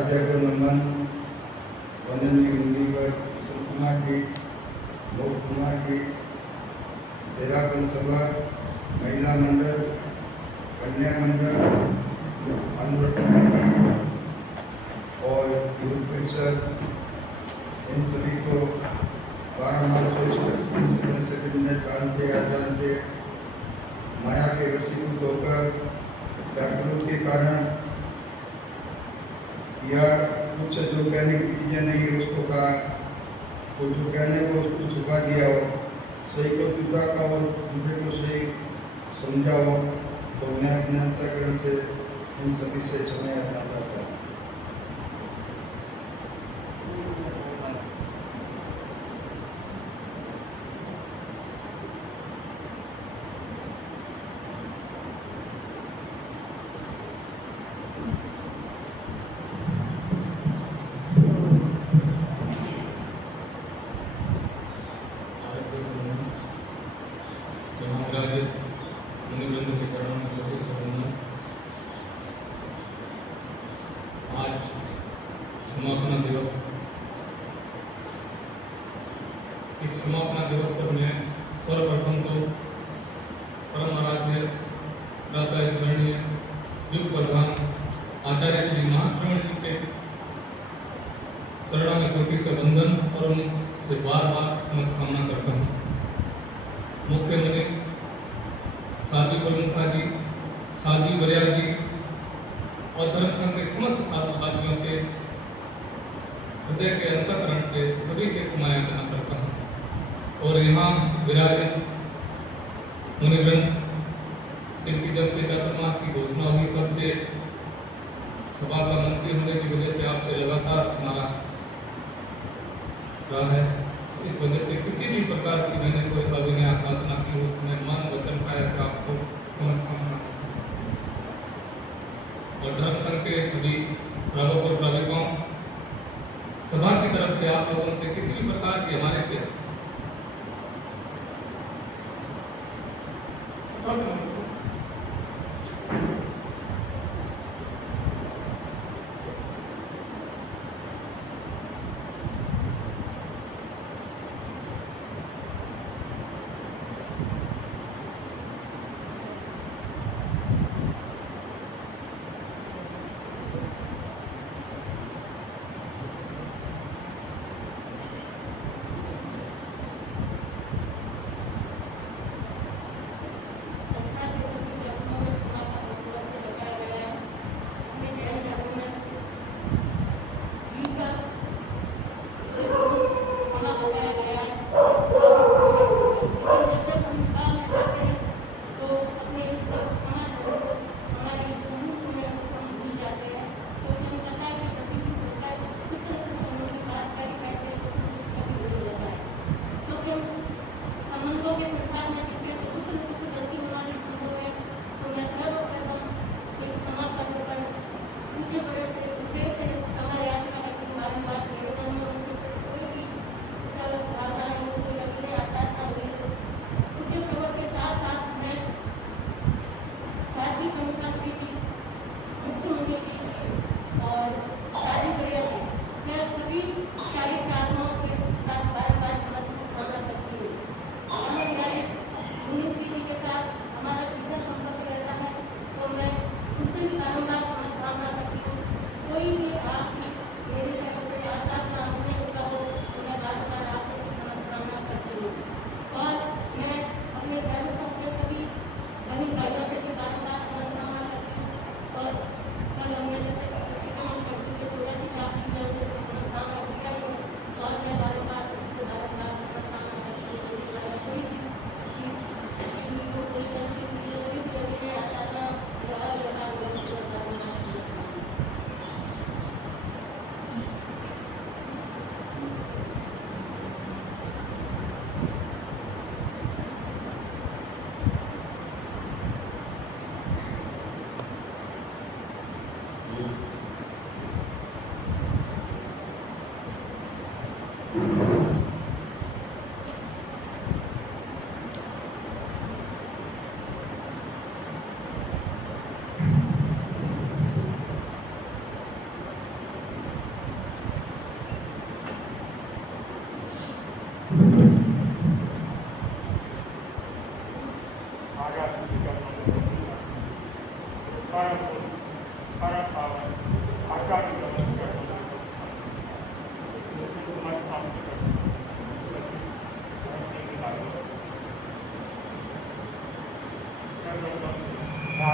अध्यक्ष नमन, वननीय मुनिवर कुमार जी, लोक कुमार जी, जिला सभा, महिला मंडल, कन्या मंडल, और युद्ध परिषद, इन सभी को जानते अजानते माया के वशीभूत होकर जागरूक के कारण या कुछ जो कहने की चीज़ें नहीं है उसको कहा, कुछ जो कहने को उसको छुपा दिया हो, सही को झूठा का हो, झूठे को सही समझा हो, तो मैं अपने अंतःकरण से इन सभी से क्षमा याचना करता हूँ। आज समापना दिवस, एक समापना दिवस पर मैं सर्वप्रथम तो परम आराध्य प्रातः स्मरणीय युग प्रधान आचार्य श्री महाश्रवण जी के चरणों में कोटि से वंदन और उनसे बार बार मत कामना करता हूँ। मुख्य मुनि साधी प्रमुखा जी, साधी बरियाल जी और धर्म संघ के समस्त साधु साथियों से हृदय के अंतःकरण से सभी से क्षमा याचना करता हूँ। और यहाँ विराजित मुनिवृंद, जिनकी जब से चातुर्मास की घोषणा हुई तब से सभा का मंत्री होने की वजह से आपसे लगातार हमारा रहा है, इस वजह से किसी भी प्रकार की मैंने कोई अभिनय साधना की हो, मैं मन वचन का ऐसा आपको और धर्म संघ के सभी श्रावक और श्राविकाओं, सभा की तरफ से आप लोगों से किसी भी प्रकार की हमारे से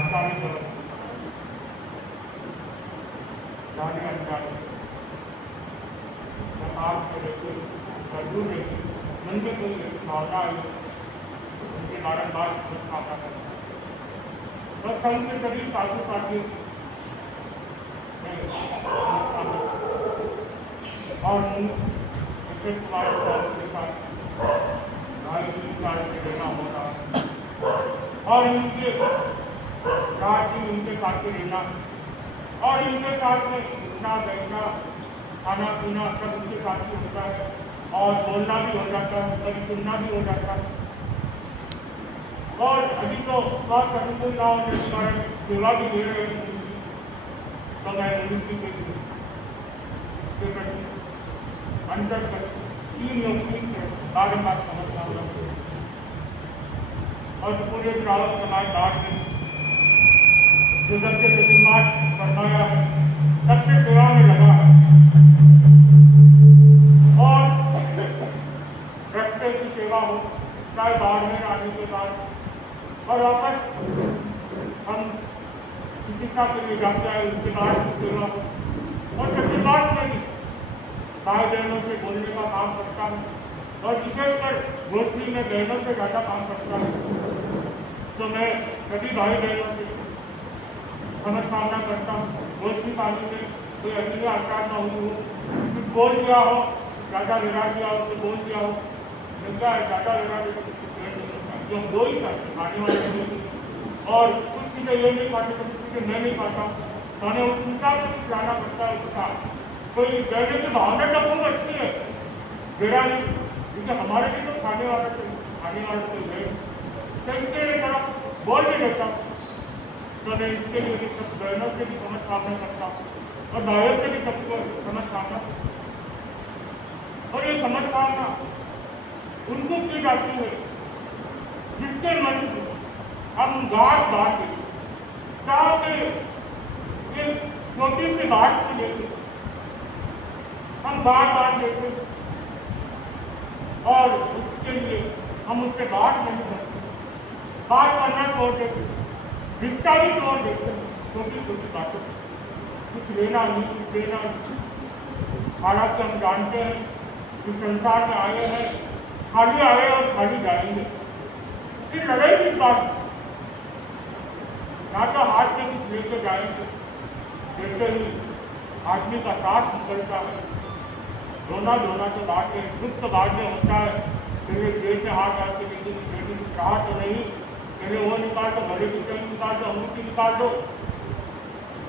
भाषा में जाने अनजाने आप रहते दूर रहते मन में कोई भावना आई उनके बारम्बार भावना करता बस हम के सभी साधु साथी और कुमार के साथ के रहना होगा और उनके रात दिन उनके साथ में रहना और उनके साथ में उठना बैठना खाना पीना सब उनके साथ में होता है और बोलना भी हो जाता है कभी सुनना भी हो जाता है और अभी तो बहुत अनुकूल ना होने के कारण सेवा भी दे रहे हैं तो मैं मनुष्य के प्रति अंतर कर 3 लोग बारे बात समझना होगा और पूरे श्रावक समाज बाहर में जो सबसे प्रतिमास फरमाया है सबसे सेवा में लगा है और रास्ते की सेवा हो चाहे बाहर में आने के बाद और वापस हम चिकित्सा के लिए जाते हैं उसके बाद की सेवा और प्रतिमास में भी भाई बहनों से बोलने का काम करता हूँ और विशेषकर गोष्ठी में बहनों से ज़्यादा काम करता हूँ तो मैं सभी भाई बहनों से समझ कामना करता हूँ गोष्ठी पानी में कोई अन्य आचार न हो कुछ बोल दिया हो ज़्यादा लगा दिया हो तो बोल दिया हो मिलता है ज़्यादा लगा दिया जो दो ही सकते खाने वाले और कुछ चीज़ें ये नहीं पाते तो कुछ चीज़ें मैं नहीं पाता तो हमें उस हिसाब से कुछ जाना पड़ता है उसका कोई कहने की भावना तो बहुत अच्छी है गिरा नहीं क्योंकि हमारे लिए तो खाने वाले तो है तो इसके लिए थोड़ा बोल नहीं देता तो मैं इसके लिए भी सब बहनों से भी समझ कामना करता हूँ और भाइयों से भी सबको समझ कामना और ये समझ कामना उनको की जाती है जिसके मन हम बात चाहे ये छोटी सी बात को लेते हम बात लेते और उसके लिए हम उससे बात नहीं करते बात करना छोड़ देते रिश्ता भी तोड़ देते छोटी छोटी बातों कुछ लेना नहीं कुछ देना नहीं हालांकि हम जानते हैं कि संसार में आए हैं खाली आए और खाली जाएंगे फिर लड़ाई किस बात ना तो हाथ में कुछ लेके जाएंगे जैसे ही आदमी का सांस निकलता है रोना तो बात है दुख तो बाद में होता है तेरे जेब में हाथ आके बेटी कहा तो नहीं तेरे वो निकाल दो भरे की चल निकाल दो अंगूठी निकाल दो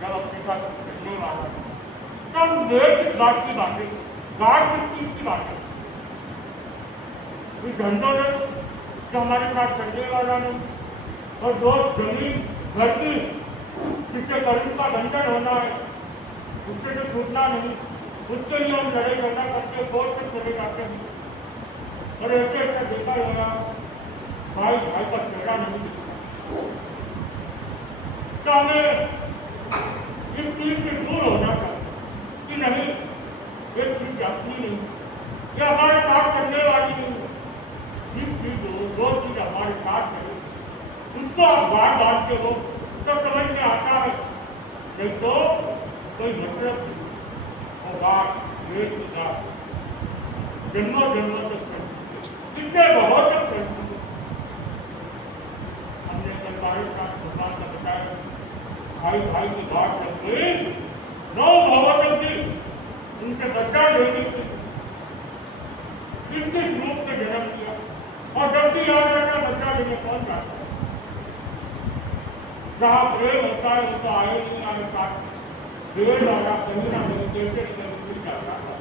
जब अपने साथ चलने वाला तब देर किस बात की बात है गाढ़ किस चीज की बात है इस धंधों में जो हमारे साथ चलने वाला नहीं और जो जमीन घर की जिससे कर्म का बंधन होना है उससे तो छूटना नहीं उसके लिए हम लड़ाई झगड़ा करके कोर्ट तक चले जाते हैं और ऐसे ऐसा देखा होगा भाई का चेहरा नहीं तो हमें इस चीज से दूर होना चाहिए कि नहीं ये चीज अपनी नहीं ये हमारे साथ चलने वाली नहीं जिस चीज जो चीज हमारे साथ है उसको आप बार बांधते हो तो समझ में आता है नहीं तो कोई मतलब होगा जन्मों तक कितने बहुत तक हमने सरकारी का भगवान का बताया भाई की बात कर गई 9 भगवत की उनसे बच्चा लेने की किस रूप से जन्म किया और जब भी याद आता बच्चा लेने कौन जाता है जहाँ प्रेम होता है वो तो आए नहीं आए साथ देर वाला कहीं ना कहीं कैसे मिल जाता है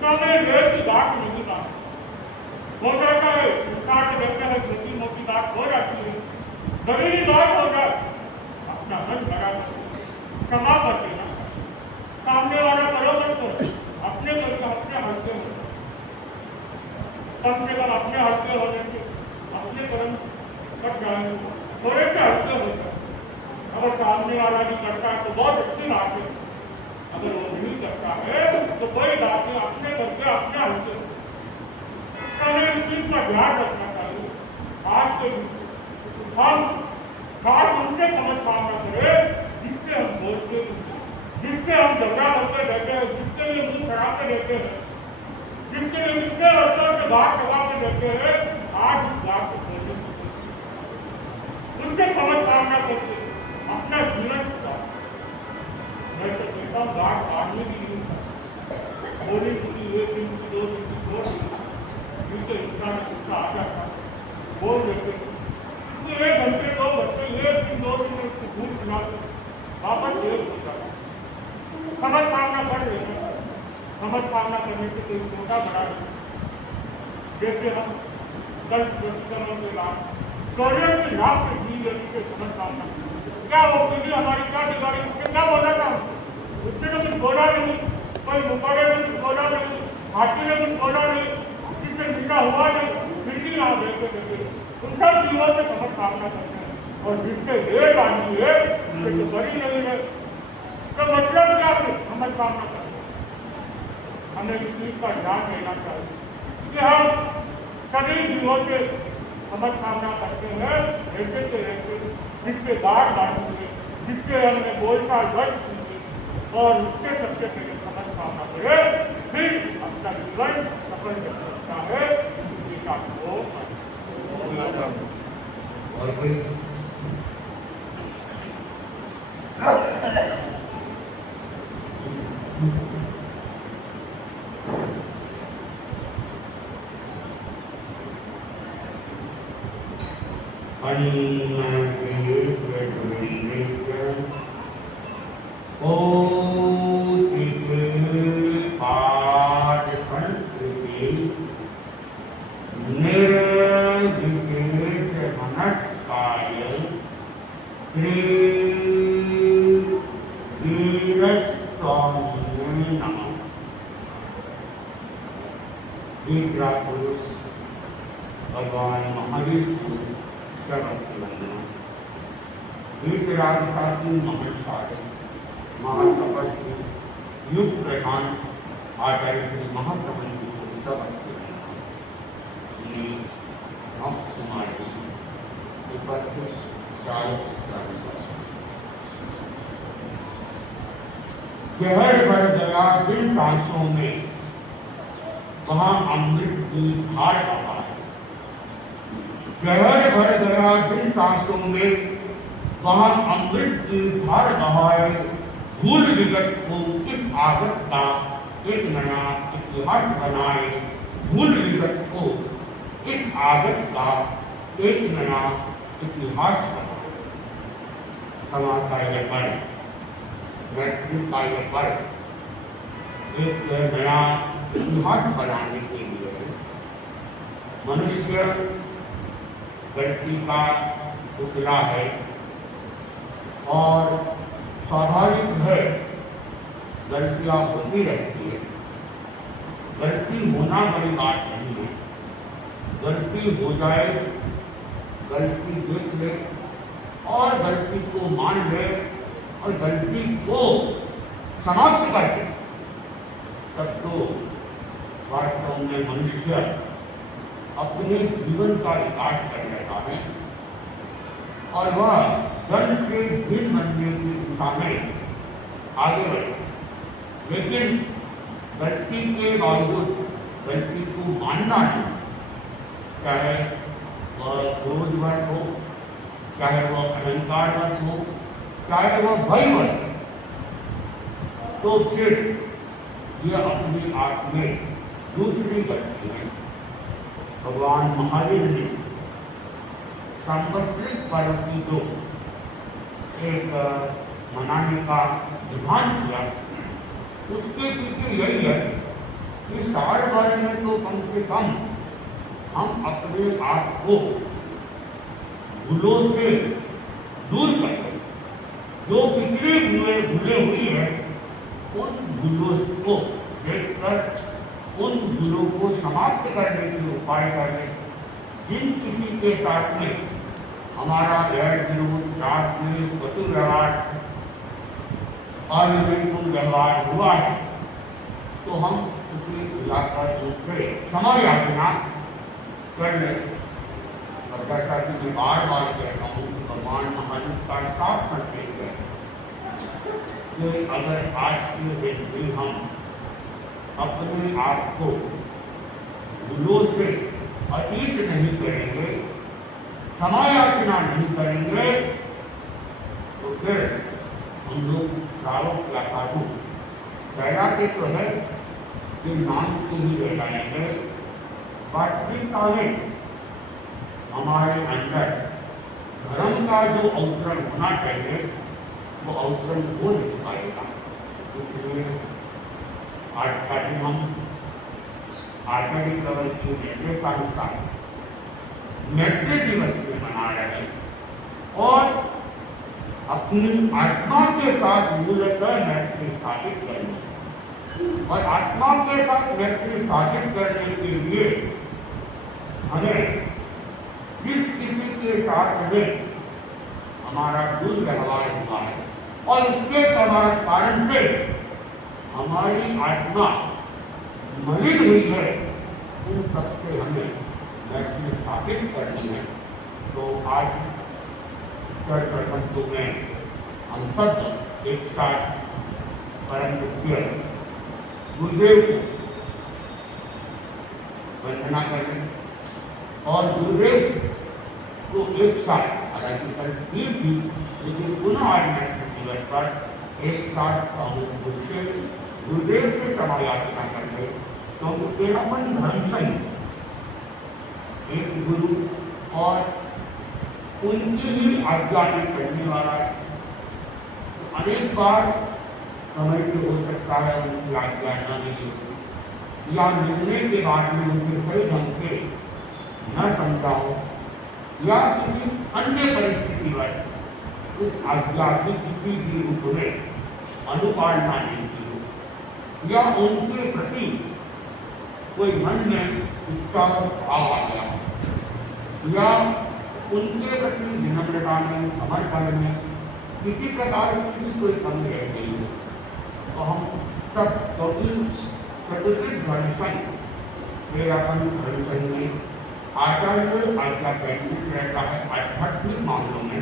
तो हमें देर की बात नहीं बात हो जाता है इंसान के व्यक्ति है छोटी मोटी बात हो जाती है जरूरी बात हो जाए अपना मन भरा क्षमा कर देना सामने वाला बरोबर को अपने करके अपने हल्के हो कम से कम अपने हल्के होने से अपने कर्म कर जाएंगे थोड़े से हल्के हो जाए अगर सामने वाला भी करता है तो बहुत अच्छी बात है अगर वो नहीं करता है तो कोई बात नहीं अपने करके अपने हल्के हमें इस चीज का ध्यान रखना चाहिए आज के हम खास उनसे समझ कामना करें जिससे हम बोलते हैं, जिससे हम झगड़ा करते रहते हैं, जिसके लिए मुंह चढ़ाते रहते हैं, जिसके लिए कितने वर्षों से बात चलाते रहते हैं, आज इस बात को बोलने की कोशिश उनसे समझ कामना करते अपना जीवन का मैं तो कहता हूँ बात काटने की नहीं बोली की 1 दिन की 2 दिन की छोड़ जिससे इंसान गुस्सा आ जाता बोल देते इसलिए 1 घंटे 2 घंटे 1 दिन 2 दिन में उसको भूल खिला वापस देर हो जाता समझ कामना कर लेते समझ कामना करने से कोई छोटा बड़ा नहीं जैसे हम कल प्रशिक्षणों के लाभ करियर के लाभ से जी के समझ कामना क्या वो पीढ़ी हमारी क्या बिगाड़ी उसने क्या बोला था उसने तो कुछ बोला नहीं कोई मुकाबले ने कुछ बोला नहीं हाथी ने कुछ बोला नहीं किसी से मिला हुआ नहीं फिर भी यहाँ देखते देखते उन सब जीवों से समझ कामना करते हैं और जिससे ये बांधी है उससे तो बड़ी नहीं है तो मतलब क्या है समझ कामना करते हैं हमें इस चीज का ध्यान देना चाहिए कि हम सभी जीवों से समझ कामना करते हैं ऐसे के ऐसे जिससे बाढ़ बांधेंगे जिससे हमने बोलचाल वर्ष और उससे सबसे पहले समझ कामना करें फिर अपना जीवन सफल कर सकता है इसके साथ को और कोई पुरुष भगवान महावीर को वीतरागशासी महाशासन महातपस्वी युग प्रधान आचार्य श्री महासमन जी को सब समाधि उपस्थित जहर भर गया दिल सांसों में वहां अमृत की धार बहा है जहर भर गया दिल सांसों में वहां अमृत की धार बहा है भूल विगत को इस आदत का एक नया इतिहास बनाए भूल विगत को इस आदत का एक नया इतिहास बनाए समाज का यह पर्व मृत्यु का यह पर्व एक नया इतिहास बनाने के लिए मनुष्य गलती का पुतला है और स्वाभाविक है गलतियां होती रहती है गलती होना बड़ी बात नहीं है गलती हो जाए गलती देख ले और गलती को मान ले और गलती को समाप्त कर दे तब तो वास्तव में मनुष्य अपने जीवन का विकास कर लेता है और वह जन से भिन्न बनने की दिशा में आगे बढ़े लेकिन गलती के बावजूद गलती को मानना है चाहे वह क्रोधवश हो चाहे वह अहंकारवश हो चाहे वह भयवश तो फिर यह अपने आप में दूसरी गलती है भगवान महावीर ने सांवत्सरिक पर्व की जो एक मनाने का विधान किया उसके पीछे यही है कि साल भर में तो कम से कम हम अपने आप को भूलों से दूर करें जो पिछली भूलें हुई है उन भूलों को देखकर उन भूलों को समाप्त करने के उपाय करने जिन किसी के साथ में हमारा गैर विरोध रात में वसुल व्यवहार अनियमित व्यवहार हुआ है तो हम उसे बुलाकर उससे क्षमा याचना कर लें और जैसा कि मैं बार बार कहता हूँ भगवान महावीर का साफ संकेत है कि अगर आज के दिन भी हम अपने आप को भूलों से अतीत नहीं करेंगे, समायाचना नहीं करेंगे, तो फिर हम लोग श्रावक या साधु कहलाते तो है कि नाम को ही रह जाएंगे। वास्तविकता में हमारे अंदर धर्म का जो अवतरण होना चाहिए वो अवतरण हो नहीं पाएगा। इसलिए आज का दिन हम आचार्य प्रवर के निर्देशानुसार मैत्री दिवस में मना रहे हैं और अपनी आत्मा के साथ मूलतः मैत्री स्थापित करनी और आत्मा के साथ मैत्री स्थापित करने के लिए हमें जिस किसी के साथ में हमारा दुर्व्यवहार हुआ है और उसके कारण से हमारी आत्मा मलिन हुई है, उन सबसे हमें मैत्री स्थापित करनी है। तो आज सर्वप्रथम में हम सब एक साथ परम पूज्य गुरुदेव को वंदना करें और गुरुदेव को एक साथ हालांकि कल की थी लेकिन पुनः आज मैत्री दिवस पर एक साथ सामूहिक रूप से गुरुदेव से समायाचना करके क्योंकि तेरापन धर्म संघ एक गुरु और उनकी ही आज्ञा में करने वाला है। अनेक बार समय पे हो सकता है उनकी आज्ञा न मिली या मिलने के बाद में उनसे सही ढंग से न समझा हो या किसी अन्य परिस्थिति में उस आज्ञा की किसी भी रूप में अनुपालना नहीं की हो या उनके प्रति कोई मन में इच्छा भाव आ गया या उनके प्रति विनम्रता में समर्पण में किसी प्रकार की भी कोई कमी रह गई हो तो हम सब क्योंकि चतुर्विध धर्म संघ तेरापन धर्म संघ में आचार्य आज्ञा कैंडिडेट रहता है आध्यात्मिक मामलों में,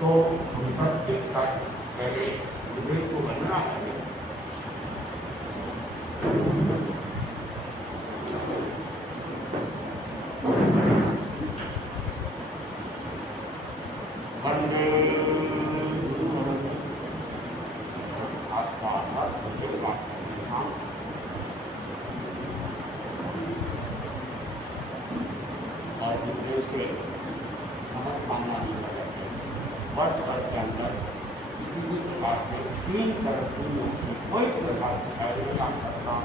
तो हम सब एक साथ पहले गुरुदेव को वंदना करें। और गुरुदेव से मनोकामना भी कर रहे हैं। वर्ष भर के अंदर किसी भी प्रकार से तीन तरफ से कोई प्रकार की अवहेलना करना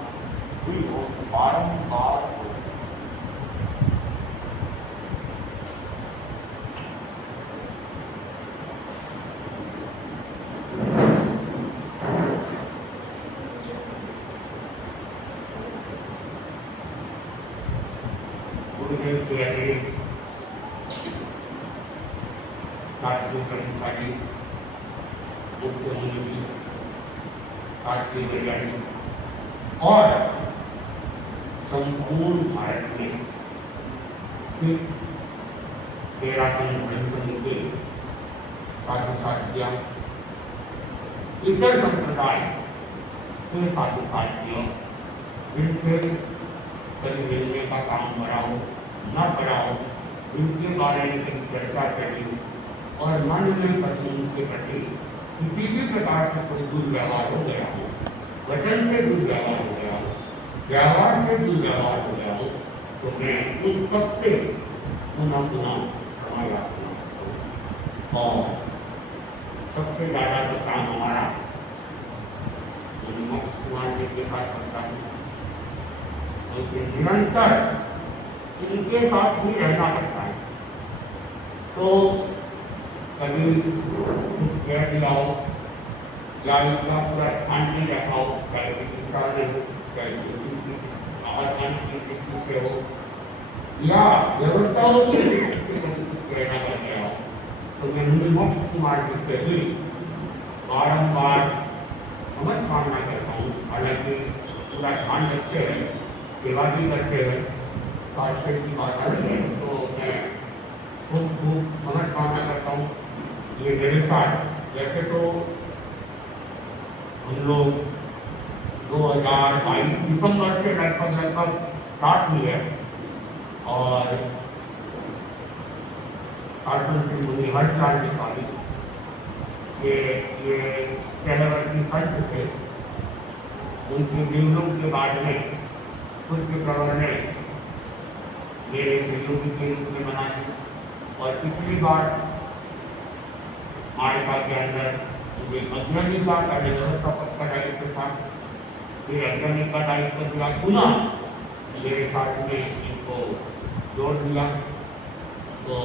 हुई हो बारंबार हो। गुरुदेव के अगले साथियों कर्मचारी मुख्यमंत्री भारतीय वैज्ञानिक और संपूर्ण भारत में तेरापन धर्म संघ के साधु साथियों इतर संप्रदाय के साधु साथियों जिनसे कभी मिलने का काम कराओ न कराओ इनके बारे में कभी चर्चा करी और मन में कभी उनके प्रति किसी भी प्रकार से कोई दुर्व्यवहार हो गया हो, वचन से दुर्व्यवहार हो गया हो, व्यवहार से दुर्व्यवहार हो गया हो, तो मैं उन सबसे पुनः क्षमा याचना करता हूँ। और सबसे ज़्यादा तो काम हमारा मोक्ष कुमार जी के साथ करता है, क्योंकि निरंतर इनके साथ ही रहना पड़ता है। तो कभी कुछ कह दिया हो या इनका पूरा ध्यान नहीं रखा हो, चाहे चिकित्सा में हो, चाहे किसी आहार पानी की दृष्टि से हो या व्यवस्थाओं की दृष्टि से कुछ कहना कर गया हो, तो मैं मोक्ष कुमार जी से भी बारंबार समझ कामना करता हूँ। हालांकि पूरा ध्यान रखते हैं, सेवा भी करते हैं, स्वास्थ्य की बात है तो मैं खूब समझ कामना करता हूँ ये मेरे साथ, वैसे तो हम लोग 2022 दिसंबर से लगभग साथ ही है और शासन श्री मुनि हर्षलाल की शादी ये सहवर्ती संत थे। उनकी जीवनों के बाद में खुद के प्रवर ने मेरे सहयोगी के रूप में बना दी और पिछली बार मालिका के अंदर अग्रणी का पहले व्यवस्थापक का दायित्व था, फिर अग्रणी का दायित्व दिया, पुनः मेरे साथ में इनको जोड़ दिया। तो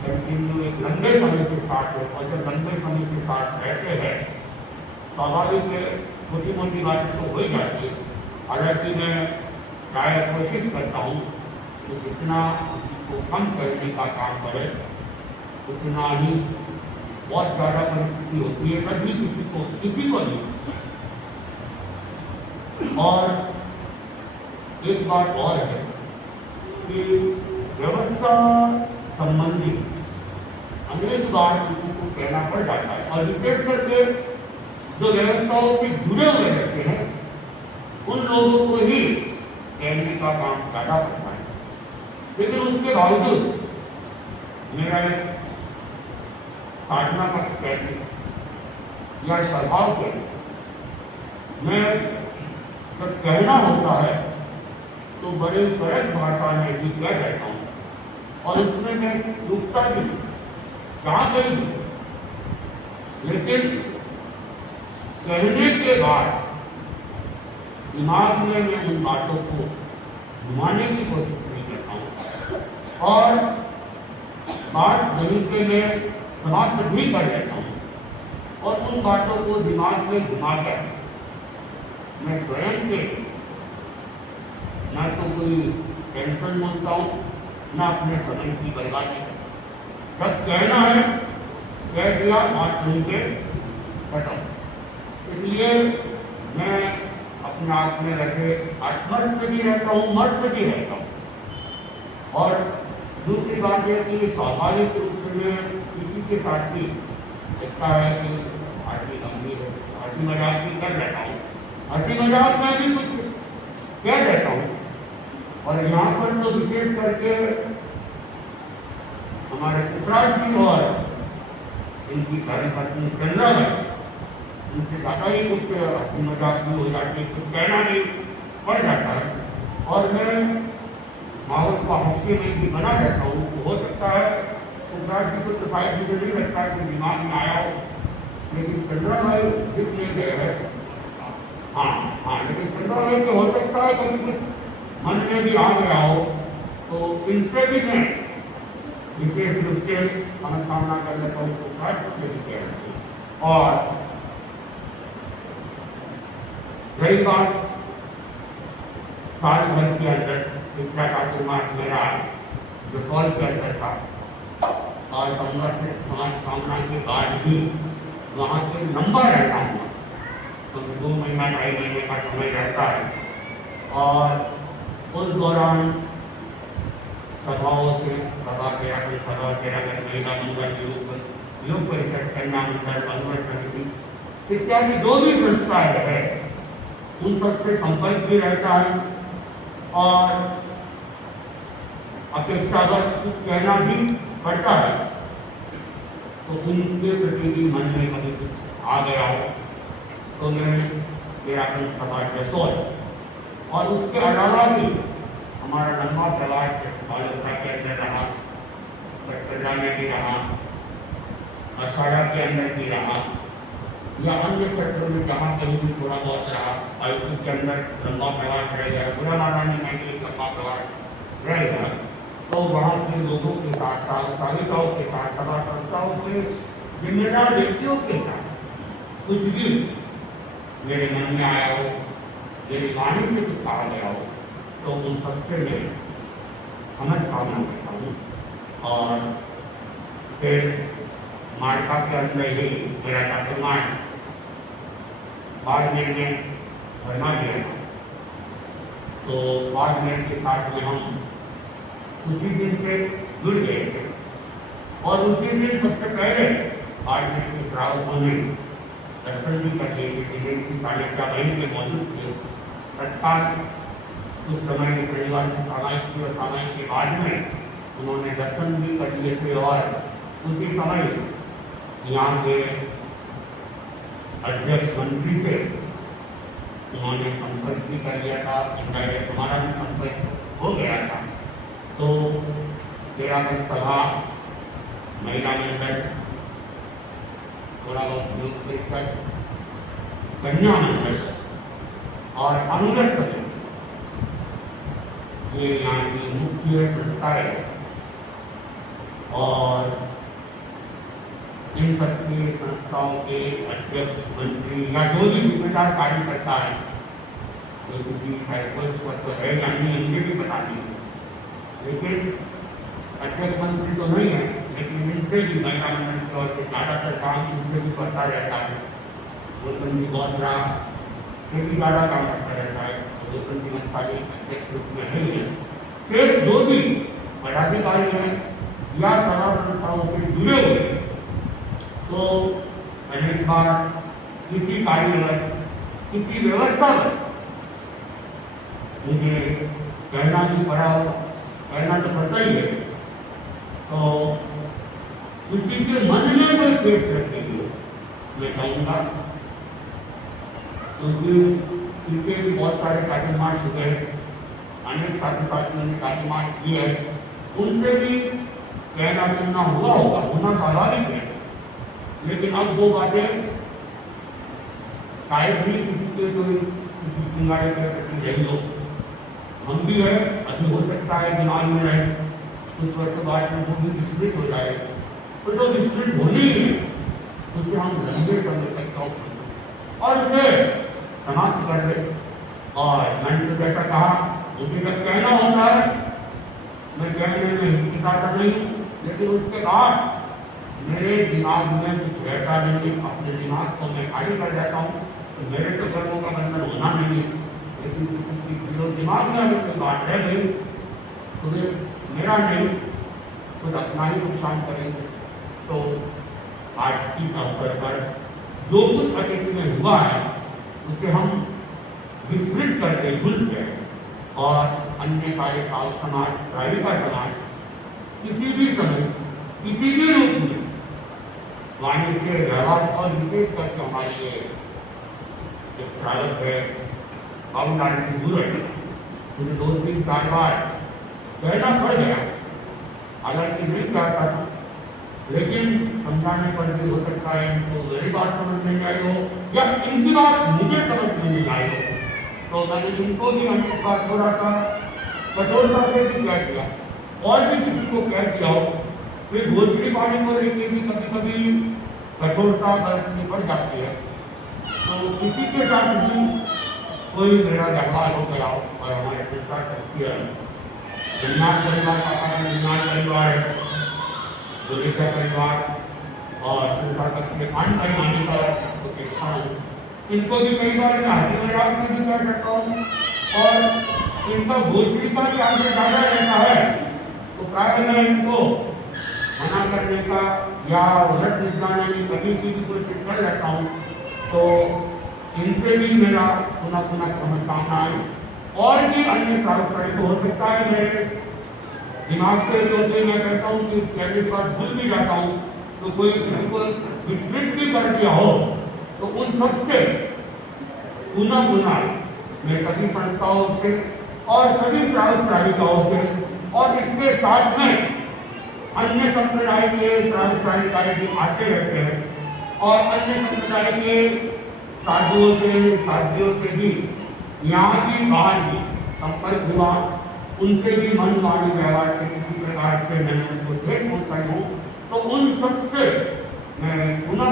कंटिन्यू एक लंबे समय से साथ हो और जब लंबे समय से साथ रहते हैं स्वाभाविक छोटी मोटी बातें तो हो ही जाती है। हालांकि मैं प्राय कोशिश करता हूँ कि जितना को कम करने का काम करे उतना ही बहुत ज़्यादा परिस्थिति होती है, कभी किसी को नहीं। और एक बात और है कि व्यवस्था संबंधी अनेक बार किसी को कहना पड़ जाता है और विशेष करके जो व्यवस्थाओं से जुड़े हुए रहते हैं उन लोगों को ही कहने का काम ज़्यादा करता है। लेकिन उसके बावजूद मेरा एक साधना पक्ष कहते या स्वभाव कहते, मैं जब कहना होता है तो बड़े कड़क भाषा में भी कह देता हूँ और उसमें मैं रुकता भी कहाँ गई, लेकिन कहने के बाद दिमाग में मैं उन बातों को घुमाने की कोशिश नहीं करता हूँ और बात वहीं पे मैं समाप्त भी कर देता हूँ और उन बातों को दिमाग में घुमाकर मैं स्वयं के न तो कोई टेंशन बोलता हूँ न अपने समय की बर्बादी। जब कहना है कह दिया, बात नहीं के खत्म। इसलिए मैं अपने आप में रखे आत्मस्थ भी रहता हूँ, मस्त भी रहता हूँ। और दूसरी बात यह कि स्वाभाविक रूप से मैं किसी के साथ भी देखता है कि आदमी गंभीर है, हंसी मजाक भी कर लेता हूँ, हंसी मजाक में भी कुछ कह देता हूँ। और यहाँ पर तो विशेष करके हमारे पुत्राज जी और इनकी धर्मपत्नी चंद्रा है, उनसे ज़्यादा ही कुछ हंसी मजाक भी हो जाती है, कुछ कहना भी पड़ जाता है और मैं माहौल को हंसी में भी बना रहता हूँ। हो सकता है पुत्राज जी को तो शायद मुझे नहीं लगता कि दिमाग में आया हो, लेकिन चंद्रा भाई दिख नहीं गए है। हाँ, लेकिन चंद्रा भाई को हो सकता है कभी कुछ मन में भी आ गया हो, तो इनसे भी मैं विशेष रूप से मनोकामना कर लेता हूँ। और रही बात साल भर के अंदर पिछला चातुर्मास मेरा जो फॉल के अंदर था और संघर्ष कामना के बाद भी वहाँ पे लंबा रहना हुआ, तो 2 महीना 2.5 महीने का समय रहता है और उस दौरान सभाओं से सभा तेरागढ़ महिला मंगल योग परिषद कन्या मंडल अनुगत समिति इत्यादि जो भी संस्थाएं है उन सबसे संपर्क भी रहता है और अपेक्षावश कुछ कहना भी पड़ता है। तो उनके प्रति भी मन में कभी कुछ आ गया हो तो मैं मेरा सभा रसोई और उसके अलावा भी हमारा लंबा प्रवास बालोत्रा के अंदर रहा, बचपना में भी रहा, अषाढ़ा के अंदर भी रहा या अन्य क्षेत्रों में जहाँ कहीं भी थोड़ा बहुत रहा। आयुष के अंदर लंबा प्रवास रह गया, बुरा माना में भी एक लंबा प्रवास रह गया। तो वहाँ के लोगों के साथ साविकाओं के साथ सभा संस्थाओं के जिम्मेदार व्यक्तियों के साथ कुछ भी मेरे मन में आया हो, मेरी वाणी से कुछ कहा गया हो, तो उन सबसे मैं अमर कामना करता हूँ। और फिर मार्का के अंदर ही मेरा चातुर्मास बाड़मेर में भरमा दिया, तो बाड़मेर के साथ में हम उसी दिन से जुड़ गए थे और उसी दिन सबसे पहले बाड़मेर के श्रावकों ने दर्शन भी कर लिए थे। की 4:30 में मौजूद थे। तत्काल उस समय शनिवार की सामायिक थी और सामायिक के बाद में उन्होंने दर्शन भी कर लिए थे और उसी समय यहाँ के अध्यक्ष मंत्री से उन्होंने संपर्क भी कर लिया था। इनडायरेक्ट हमारा भी संपर्क हो गया था। तो तेरापन सभा, महिला मंडल, थोड़ा बहुत योग परिषद, कन्या मंडल और अनुरक्त समिति, ये यहाँ की मुख्य संस्थाएं और इन सबकी संस्थाओं के अध्यक्ष, मंत्री या जो भी जिम्मेदार कार्य करता है, क्योंकि शायद तो है या नहीं मुझे भी बता दी, लेकिन अध्यक्ष मंत्री तो नहीं है, लेकिन इनसे भी महिला मंडल की ओर से ज़्यादातर काम इनसे भी करता रहता है। गोतन जी गौतरा से भी ज़्यादा काम करता रहता है। गोतन जी मंत्रालय अध्यक्ष रूप में नहीं है। सिर्फ जो भी पदाधिकारी हैं या सभा संस्थाओं से जुड़े हुए, तो अनेक बार किसी कार्यवश, किसी व्यवस्थावश मुझे कहना भी पड़ा हो, कहना तो पड़ता ही है। तो किसी के मन में कोई ठेस रखने के लिए मैं कहूँगा, क्योंकि पीछे भी बहुत सारे कार्यक्रम हुए, अनेक साथी साथियों ने कार्यक्रम किए हैं, उनसे भी कहना सुनना हुआ होगा, होना स्वाभाविक है। लेकिन अब वो बातें शायद भी किसी के कोई किसी सिंगारे के प्रति रही हो, हम भी है, अभी हो सकता है दिमाग में रहे, कुछ वर्ष बाद में वो भी विस्मृत हो जाए। तो जो विस्मृत होनी है उसे हम लंबे समय तक शौक और उसे समाप्त कर दे। और मैंने तो जैसा कहा, मुझे जब कहना होता है, मैं कहने में हिचकिचाता नहीं, लेकिन उसके बाद मेरे दिमाग में कुछ रहता नहीं, अपने दिमाग को मैं खाली कर जाता हूँ। तो मेरे तो कर्मों का बंधन होना नहीं है, लेकिन किसी जो दिमाग में अगर कोई बात रह गई तो वे मेरा नहीं, खुद अपना ही नुकसान करेंगे। तो आज की अवसर पर जो कुछ अतीत में हुआ है उसे हम विस्मृत करके भूल गए और अन्य सारे समाज, सारिका समाज किसी भी समय, किसी भी रूप में वाणी से व्यवहार और विशेष करके हमारी ये श्रावक है बाबूलाल की जरूरत, मुझे 2-3-4 बार कहना पड़ गया, हालांकि नहीं चाहता था, लेकिन समझाने पर भी हो सकता है इनको मेरी बात समझ नहीं आई हो या इनकी बात मुझे समझ नहीं आई हो, तो मैंने इनको भी हमने बात थोड़ा सा कठोरता से भी कह दिया और भी किसी को कह दिया हो। फिर भोजपुरी पानी को लेकर भी कभी कभी कठोरता बरसनी पड़ जाती है। तो किसी के साथ भी कोई मेरा व्यवहार हो गया हो और हमारे संस्था शक्ति है, निर्माण परिवार, पापा का निर्माण परिवार है, जोगिका परिवार और संस्था कक्ष के 5 भाई मानी का इनको भी कई बार मैं हंसी मजाक में भी कह सकता हूँ और इनका भोजपुरी का भी आगे ज़्यादा रहता है, तो प्राय मैं इनको मना करने का या उलट निपटाने की कभी की भी कोशिश कर लेता हूँ। तो इनसे भी मेरा पुनः शुभकामनाएं और भी अन्य सार्वजनिक हो सकता है मेरे दिमाग से जो मैं कहता हूँ कि कहने के बाद भूल भी जाता हूँ, तो कोई किसी को विस्मृत भी कर दिया हो, तो उन सबसे पुनः मैं सभी संस्थाओं से और सभी श्रावक श्राविकाओं से और इसके साथ में अन्य संप्रदाय के श्रावक श्राविकाएं भी आते रहते हैं और अन्य संप्रदाय के साधुओं से साथियों से भी यहाँ भी बाहर भी संपर्क हुआ, उनसे भी मन वाणी व्यवहार से किसी प्रकार से मैंने उनको देख पहुँचाई हूँ। तो उन सबसे मैं पुनः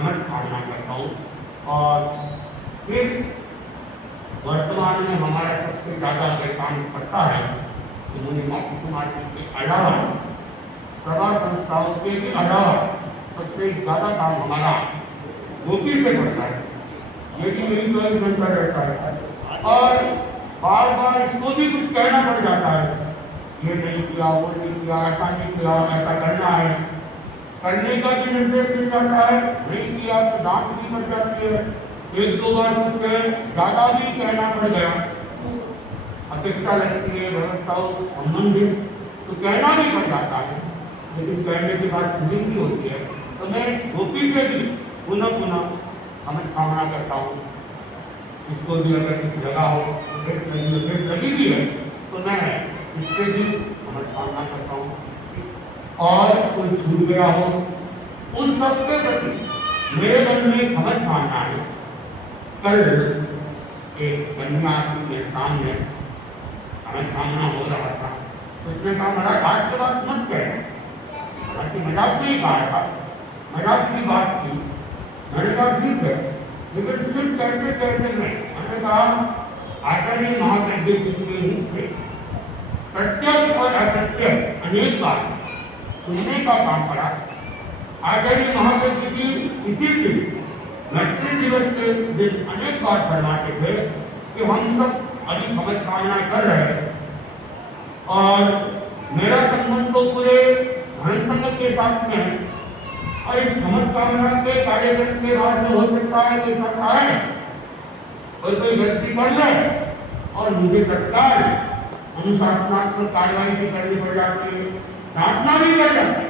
अनंत कामना करता हूँ। और फिर वर्तमान में हमारा सबसे ज़्यादा अगर काम करता है तो मुझे मोक्ष कुमार जी के अलावा सभा संस्थाओं के भी अलावा सबसे ज़्यादा काम हमारा गोपी से करता है, लेकिन यही 24 घंटा रहता है और बार बार इसको भी कुछ कहना पड़ जाता है। ये नहीं किया, वो नहीं किया, ऐसा नहीं किया, ऐसा करना है, करने का भी निर्देश मिल जाता है, नहीं किया तो डांट भी पड़ जाती है, एक दो बार कुछ ज्यादा भी कहना पड़ गया, अपेक्षा लगती है व्यवस्थाओं संबंधित तो कहना भी पड़ जाता है, लेकिन कहने के बाद सुनी भी होती है। तो मैं गोपी से भी पुनः पुनः हमें कामना करता हूँ, इसको भी अगर कुछ लगा हो, ठेस लगी भी है तो मैं इससे भी हमें कामना करता हूँ, और कोई छूट गया हो उन सबके प्रति मेरे मन में खबर खाना है। कल एक कन्या के सामने हमें सामना हो रहा था, उसने कहा महाराज आज के बाद मत कहे, मजाक नहीं कहा था, मजाक की बात थी। मैंने कहा ठीक है, लेकिन फिर कहते कहते मैंने कहा आचार्य महाविद्य के मुख से प्रत्यक्ष और अप्रत्यक्ष अनेक बार सुनने का काम करा। आचार्य महाविद्य जी इसी दिन मैत्री दिवस के दिन अनेक बार फरमाते थे कि हम सब अभी खबर कामना कर रहे हैं और मेरा संबंध तो पूरे धन संघ के साथ में है, और इस खबर कामना के कार्यक्रम के बाद में हो सकता है कोई सकता है और कोई गलती कर ले और मुझे तत्काल अनुशासनात्मक कार्रवाई भी करनी पड़ जाती है, डांटना भी पड़ जाता है।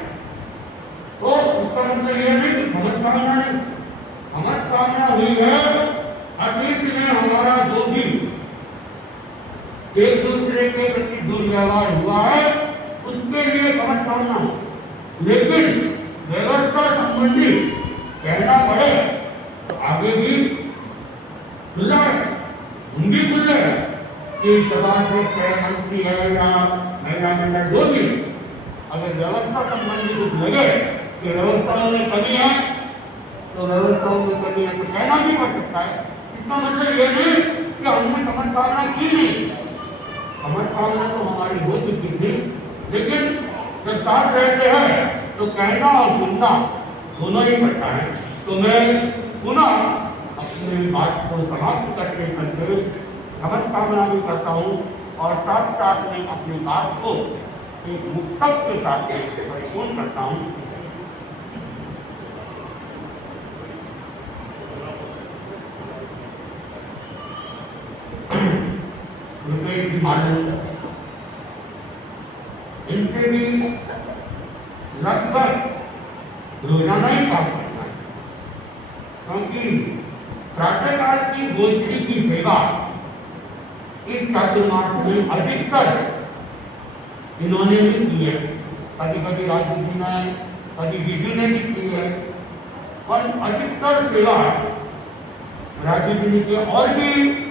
तो उसका मतलब यह नहीं कि खबर कामना नहीं, खबर कामना हुई है अतीत में हमारा जो भी एक दूसरे के प्रति दुर्व्यवहार हुआ है उसके लिए खबर कामना हो, लेकिन व्यवस्था संबंधी कहना पड़े तो आगे भी खुला है, हम भी खुले हैं कि सभा से मंत्री है या महिला मंडल जो भी, अगर व्यवस्था संबंधी कुछ लगे कि व्यवस्थाओं में कमी है तो व्यवस्थाओं में कमी है तो कहना भी पड़ सकता है। इसका मतलब ये नहीं कि हमने खबर कामना की नहीं, खबर कामना तो हमारी हो चुकी थी, लेकिन जब साथ रहते हैं तो कहना और सुनना दोनों ही पड़ता है। तो मैं पुनः अपनी बात को समाप्त करके करके खबर कामना भी करता हूँ और साथ साथ में अपनी बात को एक मुक्तक के साथ परिपूर्ण करता हूँ। इनसे भी लगभग रोजाना ही काम करना है, क्योंकि प्रातःकाल की गोचरी की सेवा इस चातुर्मास में अधिकतर इन्होंने भी की है, कभी कभी राजू जी ने, कभी विजू ने भी की है, पर अधिकतर सेवा राजू जी ने की, और भी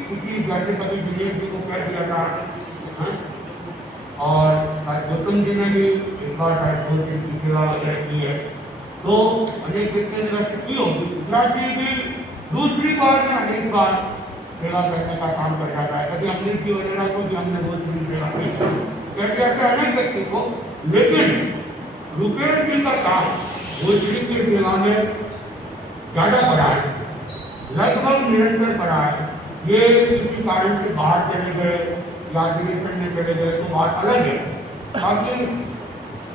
किसी जैसे कभी विजय जी को कह दिया था, और गौतम जी ने भी इस बार शायद 2 दिन की सेवा वगैरह की है, तो अनेक व्यक्तियों ने वैसे की होगी। जी भी दूसरी बार में अनेक बार सेवा करने का काम कर जाता है, कभी अमृत जी वगैरह को भी हमने 2 दिन सेवा की कहते ऐसे अनेक व्यक्ति को, लेकिन रुपेश जी का काम भोजपुरी की सेवा में ज्यादा पड़ा है, लगभग निरंतर पड़ा है। ये किसी कारण से बाहर चले गए या अधिवेशन में चले गए तो बात अलग है, बाकी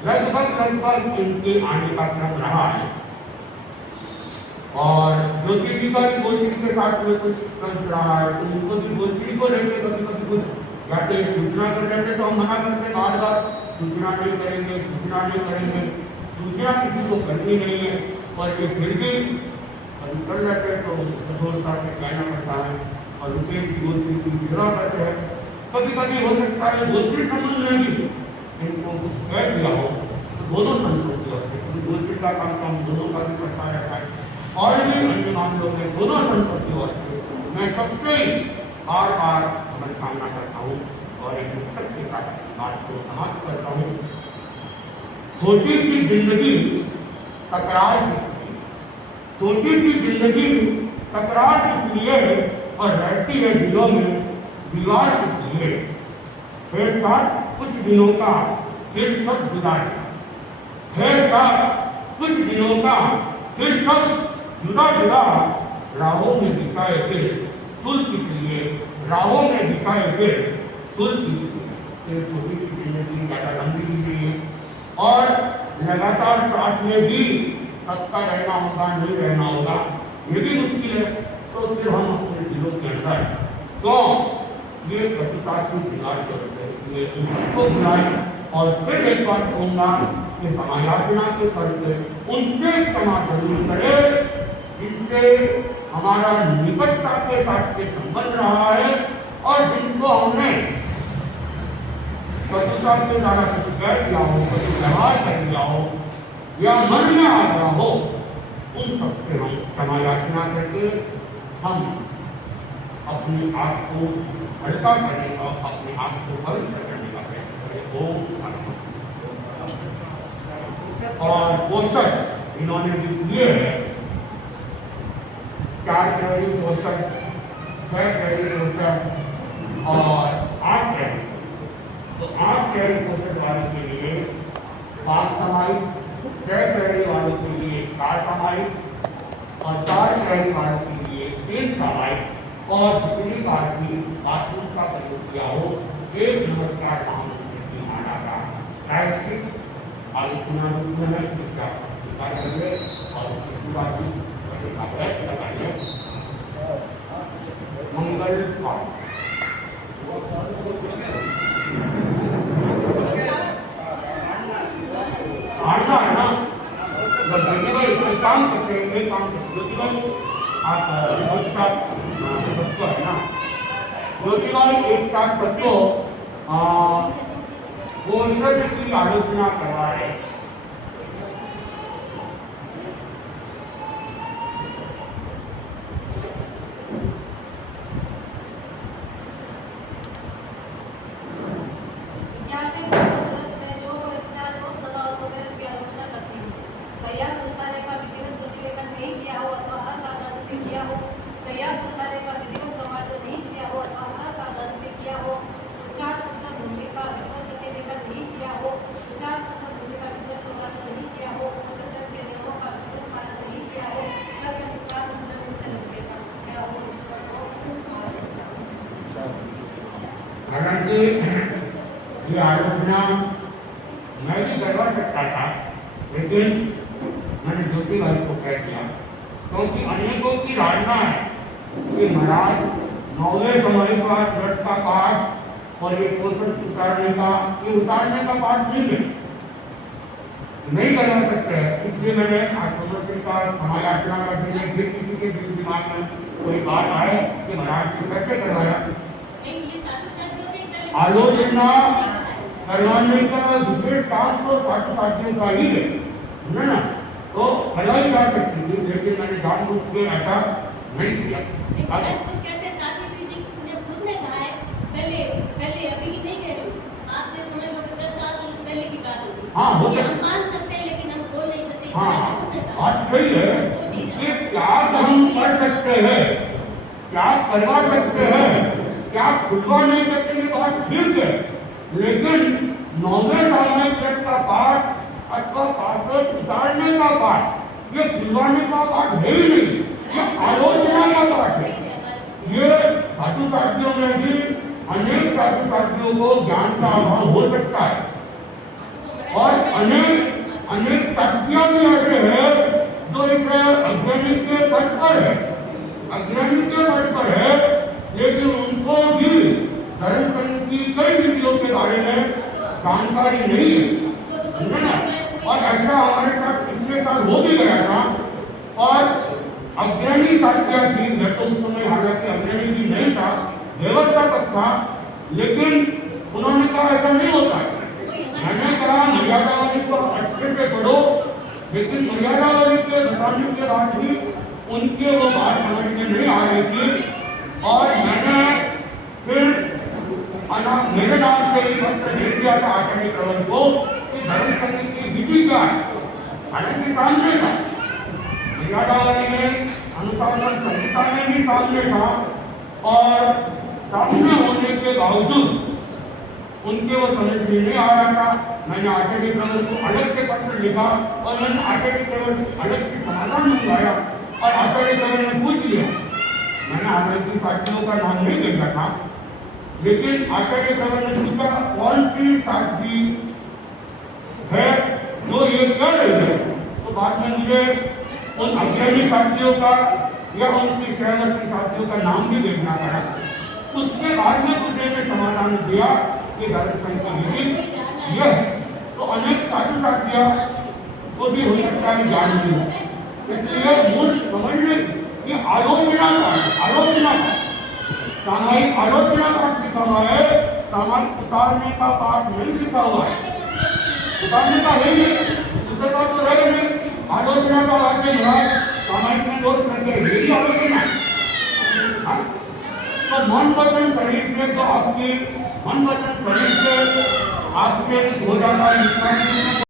लगभग इनके आने का क्रम रहा है। और ज्योति जी का भी भोजपुरी के साथ में कुछ चल रहा है, तो उनको भी भोजपुरी को लेकर कभी कभी कुछ जाते सूचना कर जाते तो हम मना करते बार बार सूचना नहीं करेंगे, सूचना नहीं करेंगे, सूचना किसी को करनी नहीं है, और ये फिर भी कभी कर जाते हैं तो कठोरता से कहना पड़ता है और रुपेश जी भोजपुरी की सेवा करते हैं। कभी कभी हो सकता है भोजपुरी संबंध में भी इनको कुछ कह दिया हो तो दोनों संतुष्ट होते हैं, भोजपुरी का काम काम दोनों का भी करता रहता है और भी अन्य मामलों में दोनों संतुष्ट होते हैं। मैं सबसे बार बार हमारी कामना करता हूँ और एक पुस्तक के साथ बात को समाप्त करता हूँ। छोटी सी जिंदगी तकरार किसलिए, छोटी सी जिंदगी तकरार किसलिए है और रहती है दिलों में दीवार इसलिए, है साथ कुछ दिनों का फिर सब जुदा है साथ कुछ दिनों का फिर सब जुदा जुदा, राहों में दिखाए फिर सुल किस लिए, राहों में दिखाए फिर सुल किस लिए। छोटी सी जिंदगी लगातार साथ में भी सबका रहना होगा, नहीं रहना होगा, ये भी मुश्किल है। तो फिर हम अपने दिलों के अंदर तो ये प्रतिकात्मक विचार करते हैं, उनको बुलाएं और फिर एक बार कहूँगा कि समायाचना के करके उनसे क्षमा जरूर करें, जिनसे हमारा निकटता के साथ के संबंध रहा है और जिनको हमने कटुता के द्वारा कुछ कह दिया हो, कुछ व्यवहार कर दिया हो या मन में आ गया हो, उन सबसे हम क्षमा याचना करके हम अपने आप को हल्का करने का, अपने आप को पवित्र करने का प्रयत्न करें। और पोषक इन्होंने भी दिए हैं 4 प्रहरी पोषक, 6 प्रहरी पोषक और 8 प्रहरी। तो 8 प्रहरी पोषक वालों के लिए 5 सामायिक, 6 प्रहरी वालों के लिए 4 सामायिक और 4 प्रहरी वालों के लिए 3 सामायिक। और जितनी बार भी बाथरूम का प्रयोग किया हो, एक नमस्कार नाम माना का प्रायश्चित आलोचना रूप में है, जिसका स्वीकार करिए और उसकी बातचीत का प्रयत्न करिए। मंगल आना है ना, एक काम करते हैं, एक काम करते आप सबको है ना, ज्योतिबाई एक साथ सबको पोषण की आलोचना करवा रहे। हालांकि ये आलोचना मैं भी करवा सकता था, लेकिन मैंने ज्योतिबाई को कह दिया, क्योंकि अनेकों की धारणा है कि महाराज 9वें समय का व्रत का पाठ और ये पोषण उतारने का पाठ नहीं है, नहीं करवा सकते हैं। इसलिए मैंने आश्रम का समायाचना का फिर किसी के दिमाग में कोई बात आए कि महाराज जी कैसे करवाया। आलोचना करवाने का विशेष काम तो साथियों का ही है ना, तो करवाई जा सकती थी, लेकिन मैंने जानबूझ के ऐसा नहीं किया। हाँ होते हम मान सकते हैं, लेकिन हम बोल नहीं सकते। हाँ बात सही है कि त्याग हम कर सकते हैं, त्याग करवा सकते हैं, क्या खुलवा नहीं सकते, ये बात ठीक है, लेकिन 9वें सामायिक व्रत का पाठ अथवा पासवर्ड उतारने का पाठ ये खुलवाने का पाठ है ही नहीं, ये आलोचना का पाठ है। ये साधु साथियों में भी अनेक साधु साथियों को ज्ञान का अभाव हो सकता है और अनेक साथियां भी ऐसे हैं जो इस अज्ञानी के पद पर है, अज्ञानी के पद पर है, लेकिन उनको भी धर्म संघ की कई विधियों के बारे में जानकारी नहीं है ना। और ऐसा हमारे साथ पिछले साल हो भी गया था और अज्ञानी साथिया थी, तो उस समय हालांकि अज्ञानी भी नहीं था, व्यवस्थापक था, लेकिन उन्होंने कहा ऐसा नहीं होता है। मैंने कहा मर्यादावादी को अच्छे से पढ़ो, लेकिन मर्यादावादी से बताने के बाद भी उनके वो बात समझ में नहीं आ रही थी और मैंने फिर मेरे नाम से एक पत्र भेज दिया था आचार्य प्रबल को कि धर्म संघ की विधि क्या है। हालांकि सामने था, मर्यादावादी में अनुशासन संहिता में भी सामने था और सामने होने के बावजूद उनके वो समझ में नहीं आ रहा था। मैंने आचार्य प्रबल को अलग से पत्र लिखा और मैंने आचार्य प्रबल से अलग से समाधान मंगवाया और आचार्य प्रबल ने पूछ लिया। मैंने हालांकि साथियों का नाम नहीं देखा था, लेकिन आचार्य प्रबल ने पूछा कौन सी साथी है जो ये कह मुझे उन अग्रणी साथियों का या उनकी सहवर्ती साथियों का नाम भी देखना पड़ा। उसके बाद में कुछ ने समाधान दिया कि डायरेक्शन की मीटिंग यह है। तो अनेक साधु साथियों को भी हो सकता है जान नहीं हो, इसलिए मूल समझ लें कि आलोचना का सामयिक आलोचना पाठ लिखा हुआ है, सामयिक उतारने का पाठ नहीं लिखा हुआ है। उतारने का है नहीं, उतर का तो रहे नहीं, आलोचना का वाक्य महाराज सामयिक में दोष करके यही आलोचना है। तो मन वचन शरीर से तो आपकी मन वचन शरीर से आपसे हो जाता है,